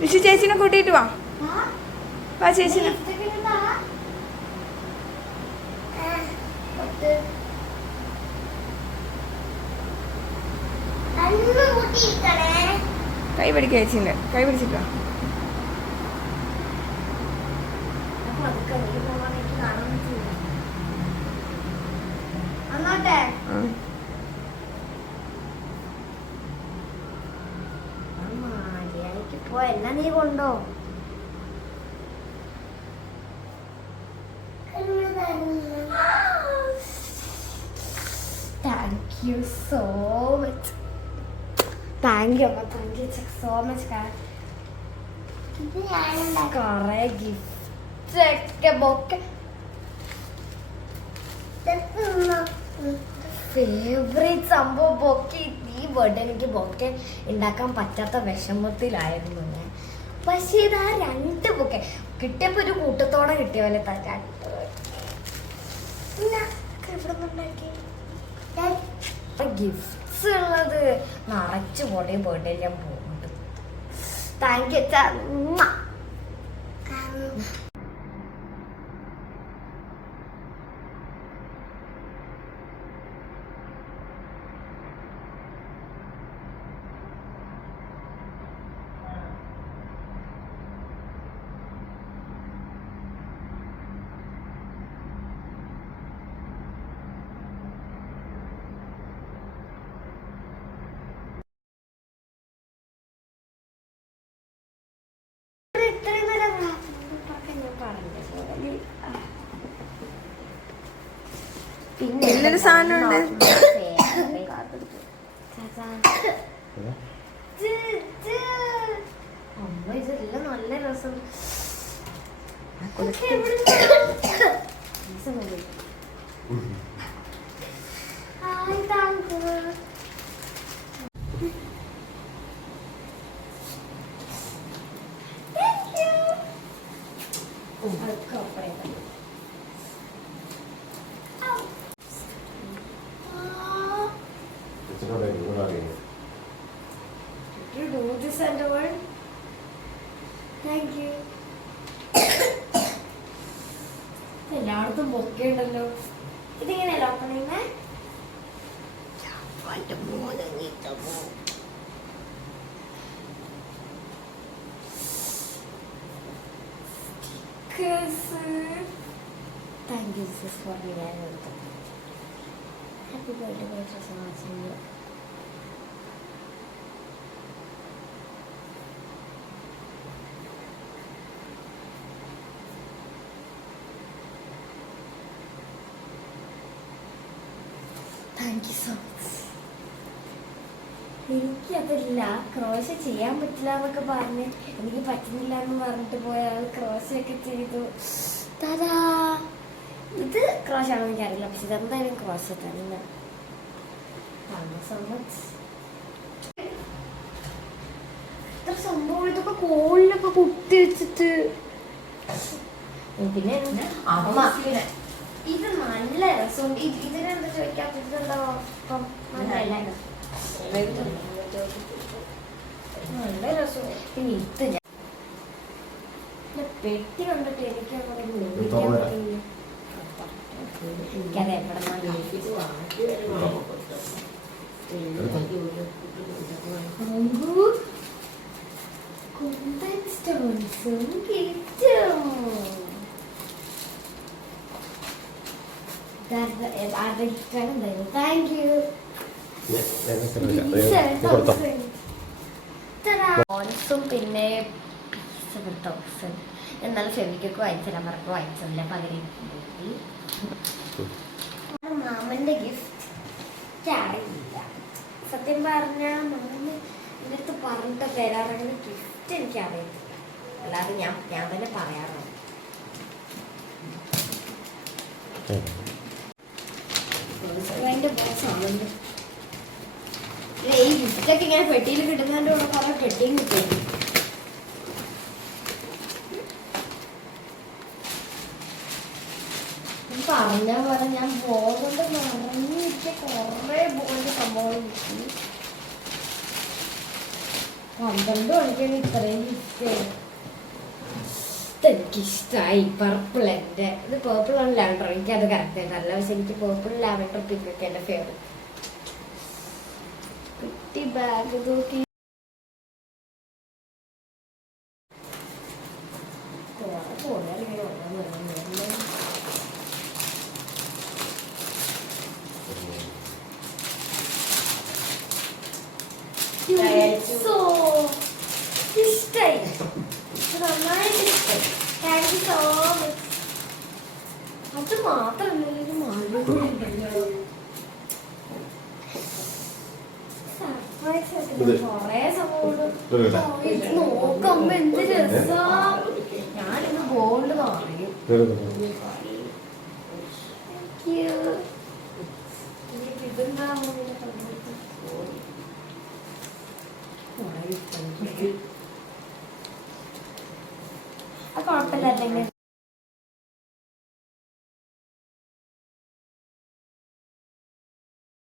വിഷു ചേച്ചിനെ കൂട്ടിയിട്ട് വാ. വാ ചേച്ചിനെ കൈ പിടിക്ക ചേച്ചിന്റെ കൈ പിടിച്ചിട്ടോ അങ്ങോട്ടെ ആ. മര്യാദയ്ക്ക് പോ എന്നാ നീ കൊണ്ടോ thank you so much thank you അമ്മ താങ്ക് യു സോ മച്ച് കൊറേ ഗിഫ്റ്റ് ബൊക്കെ. ഫേവറേറ്റ് സംഭവം ബൊക്കെ. ഈ ബർത്ത്ഡേ എനിക്ക് ബൊക്കെ ഉണ്ടാക്കാൻ പറ്റാത്ത വിഷമത്തിലായിരുന്നു ഞാൻ. പക്ഷേ ഇതാ രണ്ട് ബുക്ക് കിട്ടിയപ്പോ ഒരു കൂട്ടത്തോടെ കിട്ടിയ പോലെ രണ്ട് ഗിഫ്റ്റ്സ് ഉള്ളത് നിറച്ച് പൊടി ബർത്ത്ഡേ ഞാൻ പോകുന്നുണ്ട്. താങ്ക് യു ഇത്രയും നേരം പറഞ്ഞ ഞാൻ പറഞ്ഞത് പിന്നെ സാധനമുണ്ട്. നല്ല രസം hi thank You do this and all. Thank you. എല്ലായിടത്തും ബൊക്കെ ഉണ്ടല്ലോ Thank you sis for being an Happy birthday. Thank you so much. എനിക്കതില്ല. ക്രോശ ചെയ്യാൻ പറ്റില്ല എന്നൊക്കെ പറഞ്ഞ് എനിക്ക് പറ്റുന്നില്ല എന്ന് പറഞ്ഞിട്ട് പോയ ആൾ ക്രോശയൊക്കെ ചെയ്തു. തഥാ ഇത് ക്രോശാണോ എനിക്കറിയില്ല. പക്ഷെ ഇതെന്തായാലും ക്രോസ് തന്നെ. സോ മച്ച് ഇത്ര സംഭവം ഇതൊക്കെ കോളിലൊക്കെ കുത്തി വെച്ചിട്ട്. പിന്നെ ഇത് നല്ല രസം ഇത് ഇതിനെന്താ ചോദിക്കാത്തത്? എന്താ കുഴപ്പം? നല്ല രസം ഞാൻ പെട്ടി കണ്ടിട്ട്. എനിക്കത് എവിടെ കുന്തൻ സ്റ്റോൺസും കിട്ടും താങ്ക് ഓൺസും പിന്നെ ടോക്സും എന്നാലും ഫെവിക്കൊക്കെ വായിച്ചില്ല മറക്ക് വായിച്ചില്ല പകരം. മാമന്റെ ഗിഫ്റ്റ് അറിയില്ല സത്യം പറഞ്ഞാൽ മാമന് എന്റെ അടുത്ത് പറഞ്ഞിട്ട് തരാറുള്ള ഗിഫ്റ്റ് എനിക്ക് അറിയത്തില്ല അല്ലാതെ ഞാൻ ഞാൻ തന്നെ പറയാറുണ്ട് അതിന്റെ ബോക്സ് ആണല്ലോ ഈ ഗിഫ്റ്റൊക്കെ ഇങ്ങനെ പെട്ടിയിൽ കിട്ടുന്നതിന്റെ കൂടെ കുറെ പെട്ടിയും കിട്ടും പറഞ്ഞ പോലെ ഞാൻ പോകുന്നത് നിറഞ്ഞിട്ട് കുറേ ബോളിന്റെ സംഭവം കിട്ടി. പന്ത്രണ്ട് മണിക്കാണ് ഇത്രയും ഗിഫ്റ്റ് എനിക്കിഷ്ടമായി പർപ്പിൾ എന്റെ. ഇത് പേർപ്പിൾ ആണ് ലാവൻഡർ എനിക്കത് അത് കറക്റ്റ് ആയിട്ടല്ല പക്ഷെ എനിക്ക് പേർപ്പിൾ ലാവൻഡർ പിങ്ക് ഒക്കെ എന്റെ ഫേവറേറ്റ് ബാഗ് നോക്കി. സോ ഇഷ്ടായി നന്നായിട്ട് ഇഷ്ടായി താങ്ക് യു സോ മച്ച് അത് മാത്രമല്ല ഒരു മാലുണ്ടല്ലോ ഇത്. നോക്കുമ്പോ എന്ത് രസാ ഞാനിന്ന് ഗോൾഡ് വാങ്ങി കുഴപ്പമില്ല അല്ലെങ്കിൽ